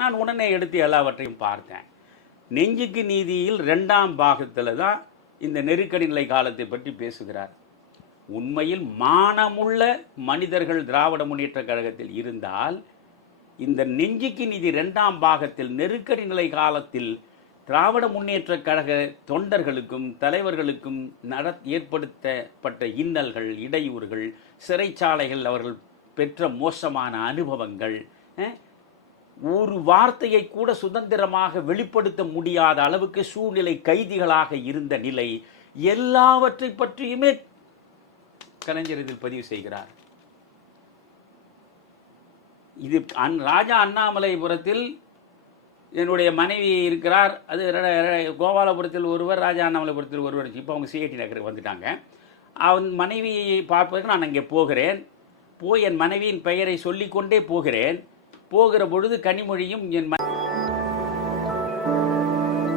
நான் உடனே எடுத்து எல்லாவற்றையும் பார்த்தேன். நெஞ்சுக்கு நீதியில் ரெண்டாம் பாகத்தில் தான் இந்த நெருக்கடி நிலை காலத்தை பற்றி பேசுகிறார். உண்மையில் மானமுள்ள மனிதர்கள் திராவிட முன்னேற்ற கழகத்தில் இருந்தால் இந்த நெஞ்சுக்கு நீதி ரெண்டாம் பாகத்தில் நெருக்கடி நிலை காலத்தில் திராவிட முன்னேற்ற கழக தொண்டர்களுக்கும் தலைவர்களுக்கும் நட ஏற்படுத்தப்பட்ட இன்னல்கள் இடையூறுகள் சிறைச்சாலைகள் அவர்கள் பெற்ற மோசமான அனுபவங்கள் ஒரு வார்த்தையை கூட சுதந்திரமாக வெளிப்படுத்த முடியாத அளவுக்கு சூழ்நிலை கைதிகளாக இருந்த நிலை எல்லாவற்றை பற்றியுமே கலைஞர் இதில் பதிவு செய்கிறார். இது அன் ராஜா அண்ணாமலைபுரத்தில் என்னுடைய மனைவி இருக்கிறார். அது கோபாலபுரத்தில் ஒருவர் ராஜா அண்ணாமலைபுரத்தில் ஒருவர். இப்போ அவங்க சிஐடி நகருக்கு வந்துட்டாங்க. அவன் மனைவியை பார்ப்பதற்கு நான் அங்கே போகிறேன். போய் என் மனைவியின் பெயரை சொல்லிக்கொண்டே போகிறேன். போகிற பொழுது கனிமொழியும் என்